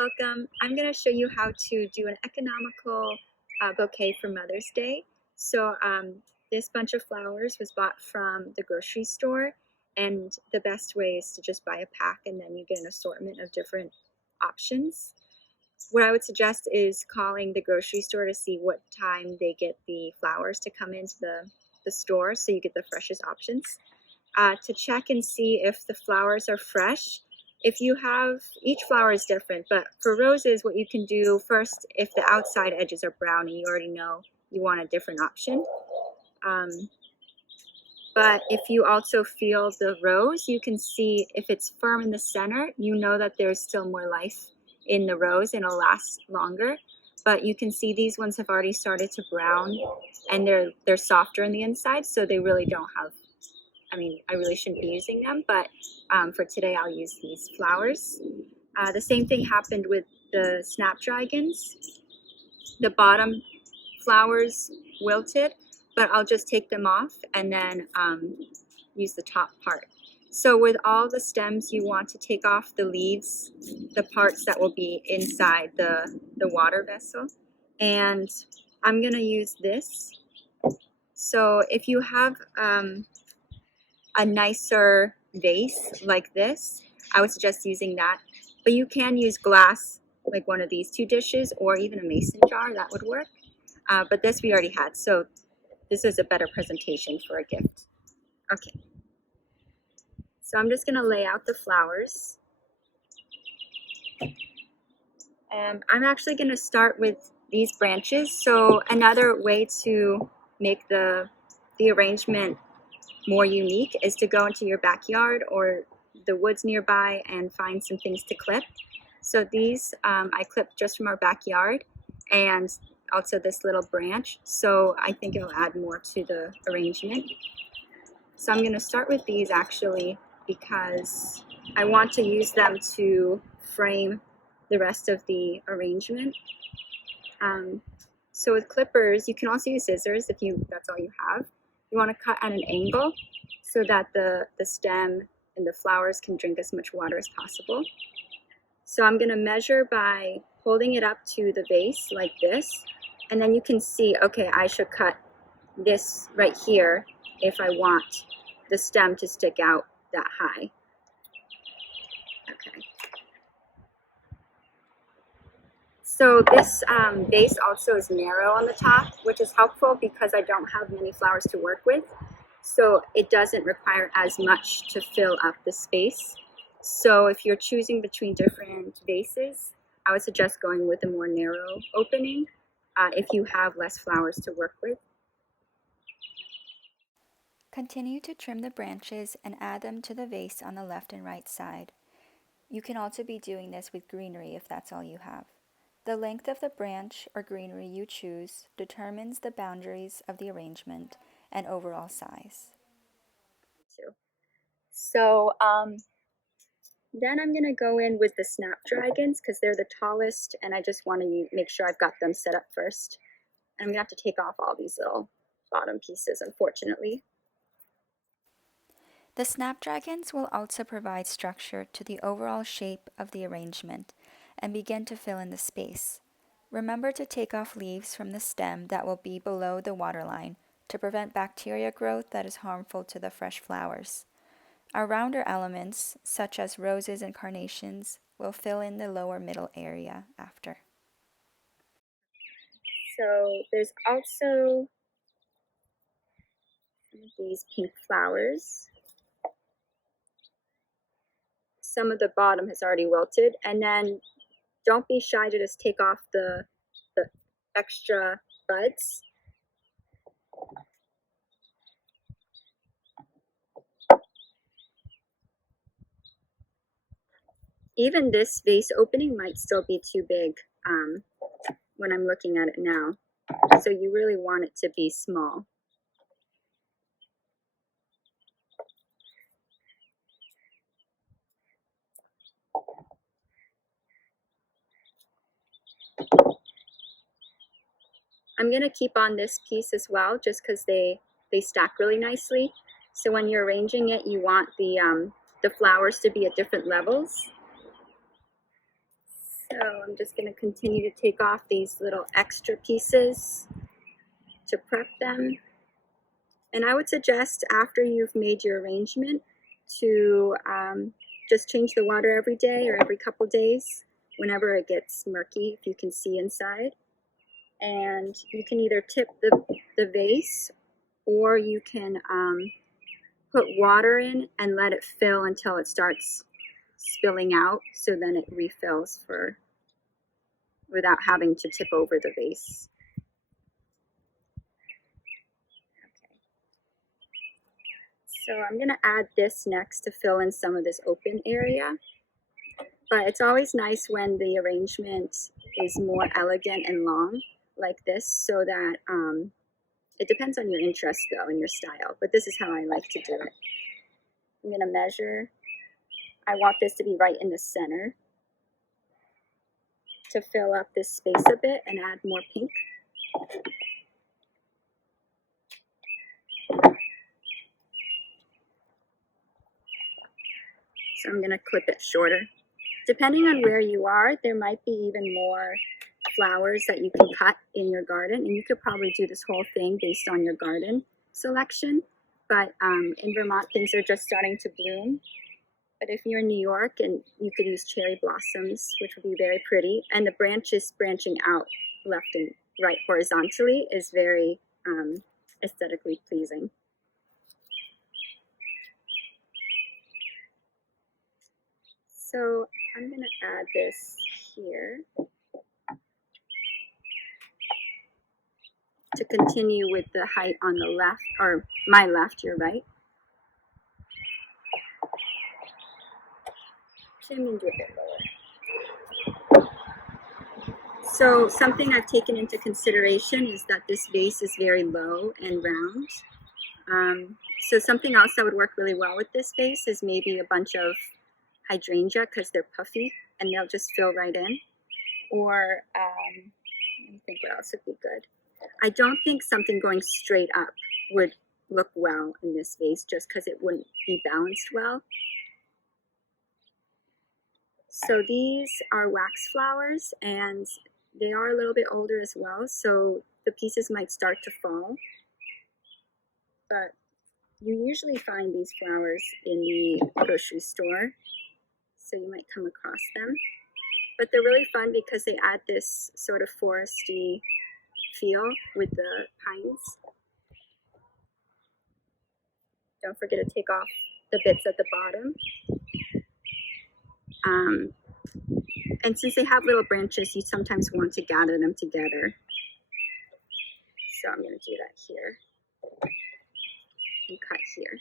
Welcome. I'm going to show you how to do an economical bouquet for Mother's Day. So this bunch of flowers was bought from the grocery store, and the best way is to just buy a pack and then you get an assortment of different options. What I would suggest is calling the grocery store to see what time they get the flowers to come into the store so you get the freshest options. To check and see if the flowers are fresh. If you have, each flower is different, but for roses, what you can do first, if the outside edges are brown and you already know you want a different option. But if you also feel the rose, you can see if it's firm in the center, you know that there's still more life in the rose and it'll last longer. But you can see these ones have already started to brown and they're softer on the inside, so they really don't have, I really shouldn't be using them, but for today I'll use these flowers. The same thing happened with the snapdragons. The bottom flowers wilted, but I'll just take them off and then use the top part. So with all the stems, you want to take off the leaves, the parts that will be inside the water vessel. And I'm gonna use this. So if you have a nicer vase like this, I would suggest using that. But you can use glass, like one of these two dishes, or even a mason jar, that would work. But this we already had, so this is a better presentation for a gift. Okay. So I'm just gonna lay out the flowers. I'm actually gonna start with these branches. So another way to make the arrangement more unique is to go into your backyard or the woods nearby and find some things to clip. So these I clipped just from our backyard, and also this little branch, so I think it'll add more to the arrangement. So I'm going to start with these actually because I want to use them to frame the rest of the arrangement. So with clippers, you can also use scissors if that's all you have. You want to cut at an angle so that the stem and the flowers can drink as much water as possible. So I'm going to measure by holding it up to the vase like this, and then you can see, okay, I should cut this right here if I want the stem to stick out that high. Okay. So this base also is narrow on the top, which is helpful because I don't have many flowers to work with. So it doesn't require as much to fill up the space. So if you're choosing between different vases, I would suggest going with a more narrow opening if you have less flowers to work with. Continue to trim the branches and add them to the vase on the left and right side. You can also be doing this with greenery if that's all you have. The length of the branch or greenery you choose determines the boundaries of the arrangement and overall size. So then I'm going to go in with the snapdragons because they're the tallest, and I just want to make sure I've got them set up first. And I'm going to have to take off all these little bottom pieces, unfortunately. The snapdragons will also provide structure to the overall shape of the arrangement and begin to fill in the space. Remember to take off leaves from the stem that will be below the waterline to prevent bacteria growth that is harmful to the fresh flowers. Our rounder elements, such as roses and carnations, will fill in the lower middle area after. So there's also these pink flowers. Some of the bottom has already wilted, and then don't be shy to just take off the extra buds. Even this vase opening might still be too big when I'm looking at it now. So you really want it to be small. I'm going to keep on this piece as well just because they stack really nicely. So when you're arranging it, you want the flowers to be at different levels. So I'm just going to continue to take off these little extra pieces to prep them. And I would suggest after you've made your arrangement to just change the water every day or every couple days whenever it gets murky, if you can see inside. And you can either tip the vase, or you can put water in and let it fill until it starts spilling out, so then it refills without having to tip over the vase. Okay. So I'm going to add this next to fill in some of this open area. But it's always nice when the arrangement is more elegant and long like this, so that it depends on your interest though and your style. But this is how I like to do it. I'm going to measure. I want this to be right in the center to fill up this space a bit and add more pink. So I'm going to clip it shorter. Depending on where you are, there might be even more flowers that you can cut in your garden, and you could probably do this whole thing based on your garden selection. But in Vermont, things are just starting to bloom. But if you're in New York, and you could use cherry blossoms, which would be very pretty, and the branches branching out left and right horizontally is very aesthetically pleasing. So I'm going to add this here to continue with the height on the left, or my left, your right. Actually, I'm going to do a bit lower. So something I've taken into consideration is that this vase is very low and round. So something else that would work really well with this vase is maybe a bunch of hydrangea, because they're puffy and they'll just fill right in. Or let me think what else would be good. I don't think something going straight up would look well in this vase, just because it wouldn't be balanced well. So these are wax flowers, and they are a little bit older as well, so the pieces might start to fall. But you usually find these flowers in the grocery store, so you might come across them. But they're really fun because they add this sort of foresty feel with the pines. Don't forget to take off the bits at the bottom. And since they have little branches, you sometimes want to gather them together. So I'm going to do that here and cut here.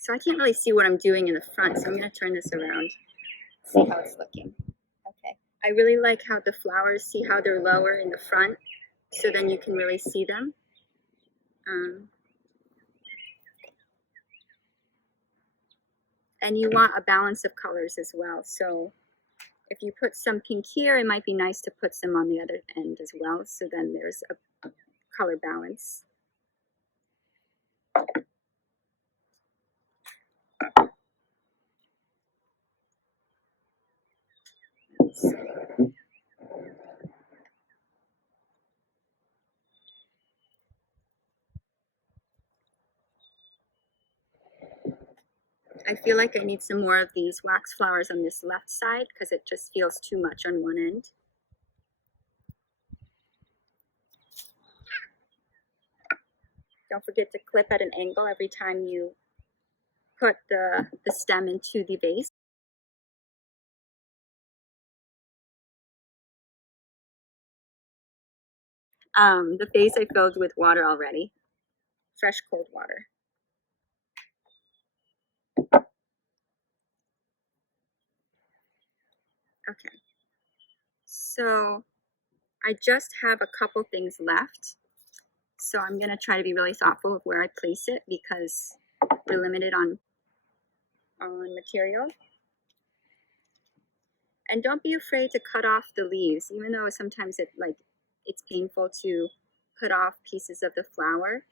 So I can't really see what I'm doing in the front, so I'm going to turn this around, see how it's looking. Okay. I really like how the flowers, see how they're lower in the front, so then you can really see them. And you want a balance of colors as well. So if you put some pink here, it might be nice to put some on the other end as well, so then there's a color balance. I feel like I need some more of these wax flowers on this left side because it just feels too much on one end. Don't forget to clip at an angle every time you put the stem into the vase. The vase I filled with water already, fresh cold water. Okay, so I just have a couple things left. So I'm going to try to be really thoughtful of where I place it because we're limited on material. And don't be afraid to cut off the leaves, even though sometimes it's painful to cut off pieces of the flower.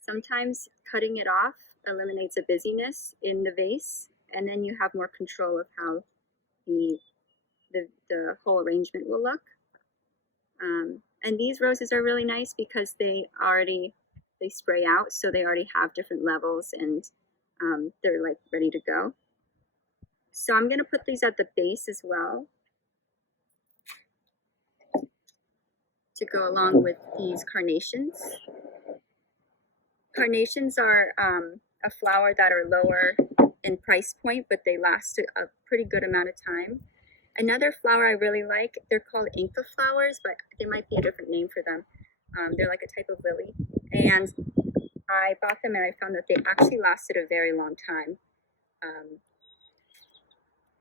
Sometimes cutting it off eliminates a busyness in the vase, and then you have more control of how the whole arrangement will look. And these roses are really nice because they spray out, so they already have different levels, and they're like ready to go. So I'm going to put these at the base as well to go along with these carnations. Carnations are a flower that are lower in price point, but they last a pretty good amount of time. Another flower I really like, they're called Inca flowers, but there might be a different name for them. They're like a type of lily. And I bought them and I found that they actually lasted a very long time.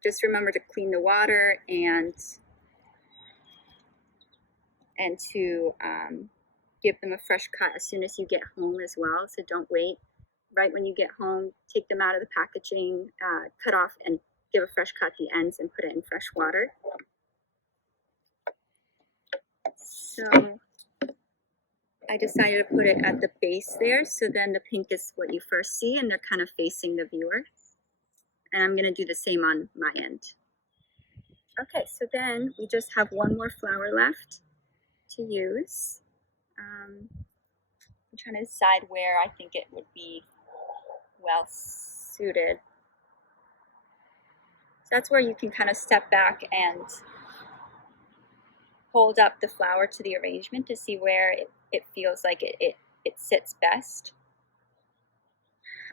Just remember to clean the water and to give them a fresh cut as soon as you get home as well. So don't wait. Right when you get home, take them out of the packaging, cut off and give a fresh cut at the ends and put it in fresh water. So I decided to put it at the base there, so then the pink is what you first see and they're kind of facing the viewer. And I'm going to do the same on my end. Okay, so then we just have one more flower left to use. I'm trying to decide where I think it would be well suited. So that's where you can kind of step back and hold up the flower to the arrangement to see where it feels like it sits best.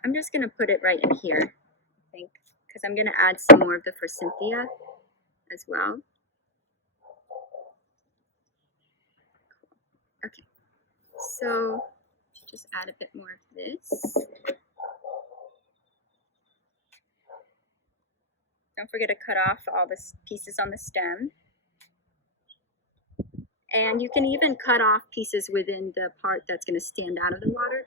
I'm just going to put it right in here, I think, because I'm going to add some more of the forsythia as well. Okay, so just add a bit more of this. Don't forget to cut off all the pieces on the stem. And you can even cut off pieces within the part that's going to stand out of the water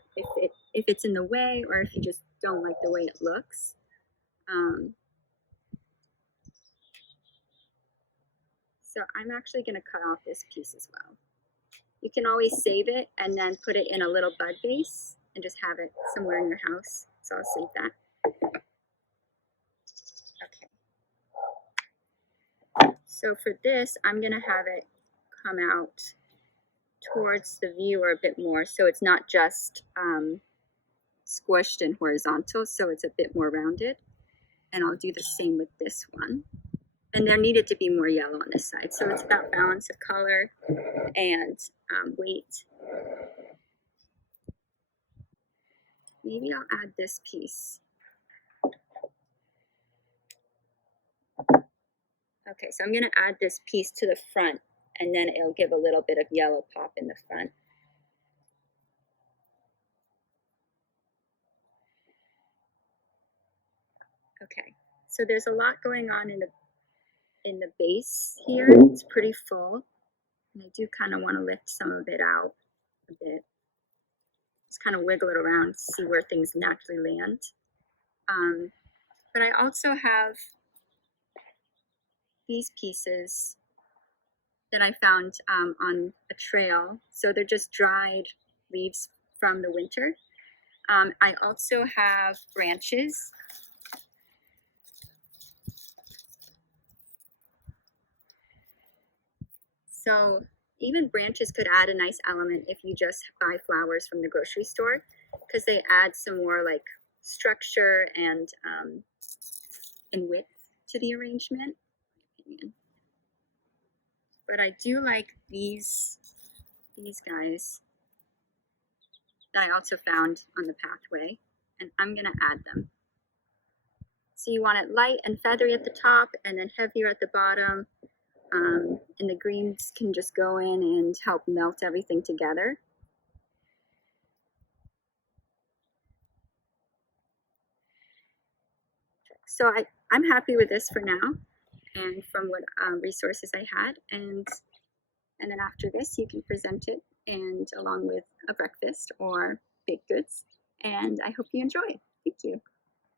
if it's in the way, or if you just don't like the way it looks. So I'm actually going to cut off this piece as well. You can always save it and then put it in a little bud vase and just have it somewhere in your house. So I'll save that. Okay. So for this, I'm going to have it come out towards the viewer a bit more, so it's not just squished and horizontal, so it's a bit more rounded. And I'll do the same with this one. And there needed to be more yellow on this side, so it's about balance of color and weight. Maybe I'll add this piece. Okay, so I'm going to add this piece to the front, and then it'll give a little bit of yellow pop in the front. Okay, so there's a lot going on in the base here. It's pretty full, and I do kind of want to lift some of it out a bit. Just kind of wiggle it around to see where things naturally land. But I also have these pieces that I found on a trail. So they're just dried leaves from the winter. I also have branches. So even branches could add a nice element if you just buy flowers from the grocery store, because they add some more like structure and width to the arrangement. But I do like these guys that I also found on the pathway, and I'm going to add them. So you want it light and feathery at the top and then heavier at the bottom. And the greens can just go in and help melt everything together. So I'm happy with this for now, and from what resources I had, and then after this you can present it and along with a breakfast or baked goods, and I hope you enjoy. Thank you.